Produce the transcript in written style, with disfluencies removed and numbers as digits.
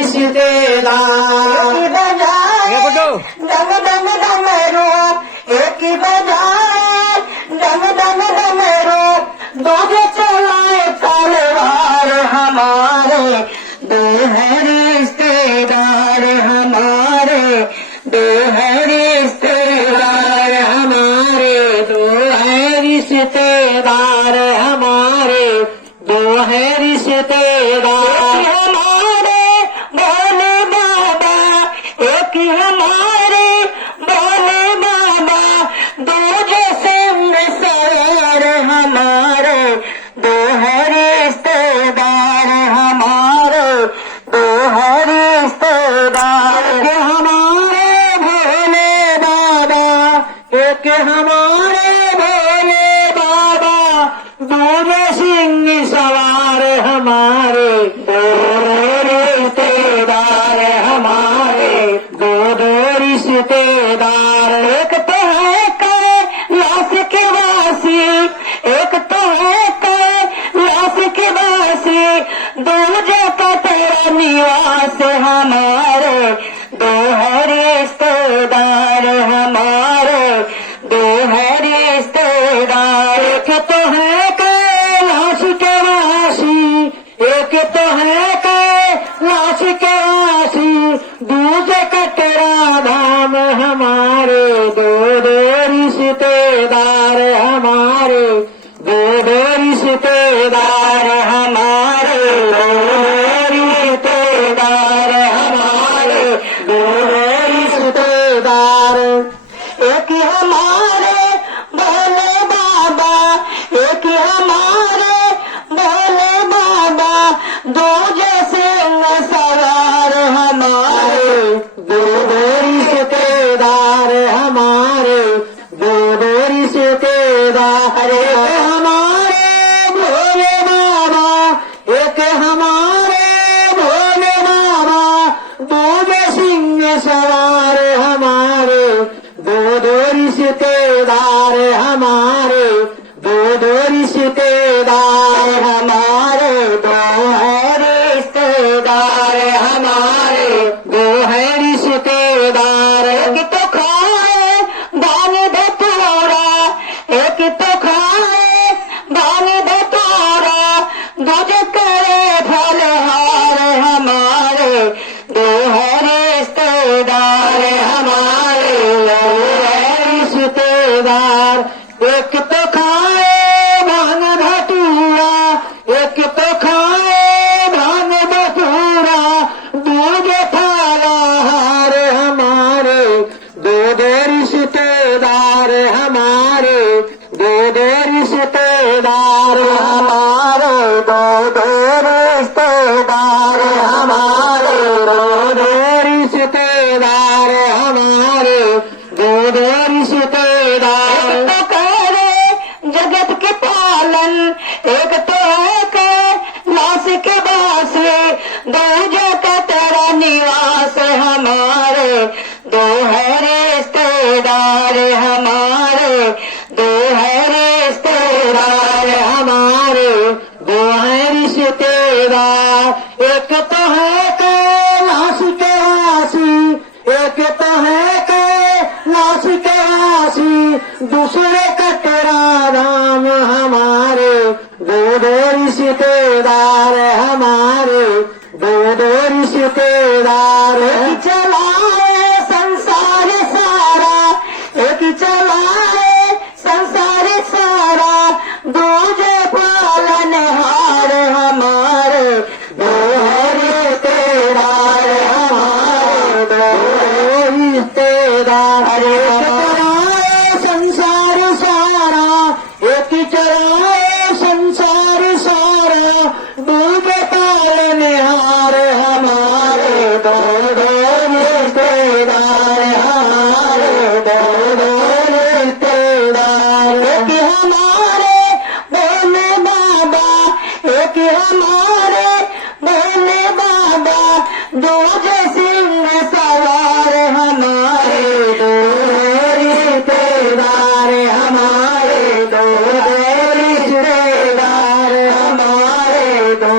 रिश्तेदार डम डम डमरू एक बजाए डम डम डमरू दूजे चलाए तलवार हमारे दो है रिश्तेदार हमारे दो है रिश्तेदार हमारे दो है रिश्तेदार हमारे दो है रिश्तेदार हमारे भोले बाबा एक हमारे भोले बाबा दूजे सिंह सवार हमारे दो है रिश्तेदार हमारे दो है रिश्तेदार हमारे भोले बाबा एक हमारे भोले बाबा दूजे सिंह सवार हमारे दो रिश्तेदार हमारे दो रिश्तेदार एक तो है कैलाश के वासी एक तो है कैलाश के वासी दूजे का तेरा निवास हमारे दो है रिश्तेदार हमारे दो है रिश्तेदार एक तो है कैलाश के वासी एक तो है कैलाश के वासी दूजे का तेरा धाम हमारे दो रिश्तेदार हमारे दो रिश्तेदार हमारे दो रिश्तेदार हमारे दो रिश्तेदार एक हमारे भोले बाबा एक हमारे भोले बाबा दूजे सिंह सवार हमारे दो रिश्तेदार हमारे दो रिश्तेदार एक हमारे भोले बाबा एक हमारे भोले बाबा दूजे सिंह सवार हमारे दो रिश्तेदार हमारे दो रिश्तेदार हमारे दो है रिश्तेदार हमारे दो है रिश्तेदार एक तो खाए भांग धतूरा एक तो खाए भांग धतूरा दूजे करे फलहार हमारे दो है रिश्तेदार हमारे दो है रिश्तेदार एक तो खाए भांग धतूरा एक तो खाए भांग धतूरा दूजे फलहार हमारे दो रिश्तेदार हमारे दो रिश्तेदार हमारे दो रिश्तेदार हमारे दो रिश्तेदार हमारे दो रिश्तेदार तो करे जगत के पालन एक तो है कैलाश के वासी दूजे का तेरा निवास हमारे दो है रिश्तेदार हमारे दो है रिश्तेदार हमारे दो है रिश्तेदार एक तो है कैलाश के वासी एक तो है कैलाश के वासी दूसरे का तेरा राम हमारे दो रिश्तेदार हमारे दो रिश्तेदार एक चलाए संसार सारा एक चलाए संसार सारा दूजे पालनहार हमारे दो रिश्तेदार हमारे दो रिश्तेदार चलाए संसार सारा एक चलाए संसार सारा दूजे पालनहार हमारे दो रिश्तेदार हमारे दो रिश्तेदार एक हमारे भोले बाबा एक हमारे भोले बाबा दूजे सिंह सवार हमारे दो रिश्तेदार हमारे दो रिश्तेदार हमारे दो